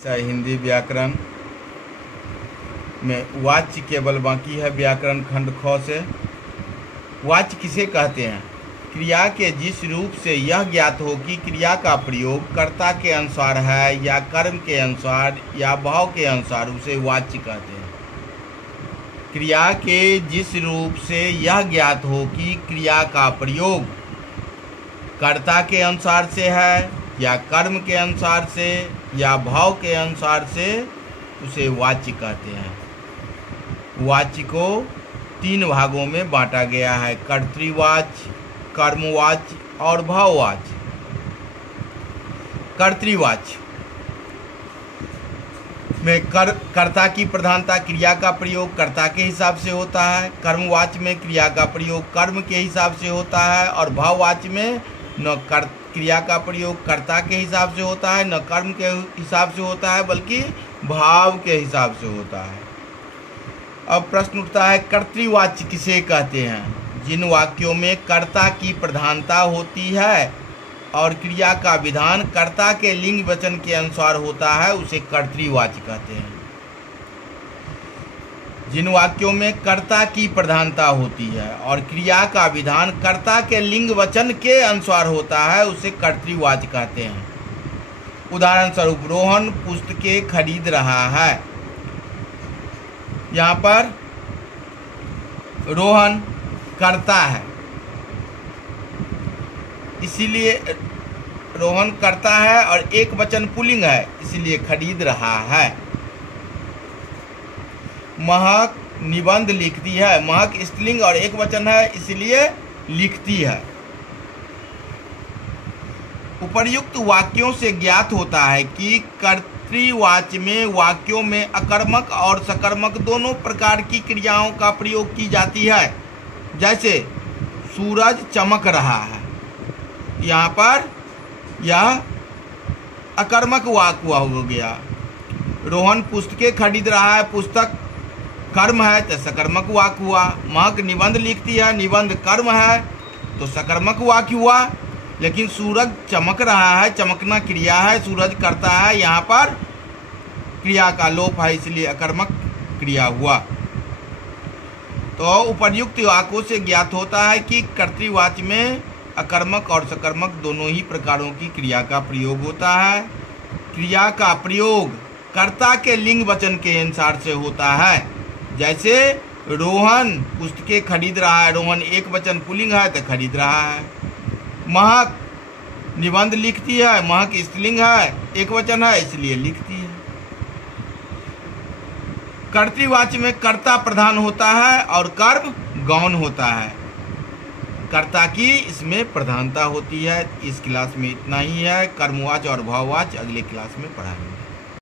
हिंदी व्याकरण में वाच्य केवल बाकी है व्याकरण खंड ख से। वाच्य किसे कहते हैं? क्रिया के जिस रूप से यह ज्ञात हो कि क्रिया का प्रयोग कर्ता के अनुसार है या कर्म के अनुसार या भाव के अनुसार, उसे वाच्य कहते हैं। क्रिया के जिस रूप से यह ज्ञात हो कि क्रिया का प्रयोग कर्ता के अनुसार से है या कर्म के अनुसार से या भाव के अनुसार से, उसे वाच्य कहते हैं। वाच्य को 3 भागों में बांटा गया है: कर्तृवाच्य, कर्मवाच्य और भाववाच्य। कर्तृवाच्य में कर्ता की प्रधानता, क्रिया का प्रयोग कर्ता के हिसाब से होता है। कर्मवाच्य में क्रिया का प्रयोग कर्म के हिसाब से होता है और भाववाच्य में न क्रिया का प्रयोग कर्ता के हिसाब से होता है, न कर्म के हिसाब से होता है, बल्कि भाव के हिसाब से होता है। अब प्रश्न उठता है, कर्तृवाच्य किसे कहते हैं? जिन वाक्यों में कर्ता की प्रधानता होती है और क्रिया का विधान कर्ता के लिंग वचन के अनुसार होता है, उसे कर्तृवाच्य कहते हैं। जिन वाक्यों में कर्ता की प्रधानता होती है और क्रिया का विधान कर्ता के लिंग वचन के अनुसार होता है, उसे कर्तृवाच्य कहते हैं। उदाहरण स्वरूप, रोहन पुस्तकें खरीद रहा है। यहाँ पर रोहन कर्ता है, इसीलिए रोहन कर्ता है और एक वचन पुल्लिंग है, इसलिए खरीद रहा है। महक निबंध लिखती है। महक स्त्रीलिंग और एक वचन है, इसलिए लिखती है। उपर्युक्त वाक्यों से ज्ञात होता है कि कर्तृवाच्य में वाक्यों में अकर्मक और सकर्मक दोनों प्रकार की क्रियाओं का प्रयोग की जाती है। जैसे सूरज चमक रहा है, यहाँ पर यह अकर्मक वाक्य हो गया। रोहन पुस्तकें खरीद रहा है, पुस्तक कर्म है तो सकर्मक वाक्य हुआ। महक निबंध लिखती है, निबंध कर्म है तो सकर्मक वाक्य हुआ। लेकिन सूरज चमक रहा है, चमकना क्रिया है, सूरज करता है, यहाँ पर क्रिया का लोप है, इसलिए अकर्मक क्रिया हुआ। तो उपर्युक्त वाक्यों से ज्ञात होता है कि कर्तृवाच्य में अकर्मक और सकर्मक दोनों ही प्रकारों की क्रिया का प्रयोग होता है। क्रिया का प्रयोग कर्ता के लिंग वचन के अनुसार से होता है। जैसे रोहन पुस्तकें खरीद रहा है, रोहन एक वचन पुल्लिंग है तो खरीद रहा है। महक निबंध लिखती है, महक स्त्रीलिंग है, एक वचन है, इसलिए लिखती है। कर्तृवाच्य में कर्ता प्रधान होता है और कर्म गौण होता है। कर्ता की इसमें प्रधानता होती है। इस क्लास में इतना ही है। कर्मवाच्य और भाववाच्य अगले क्लास में पढ़ाएंगे।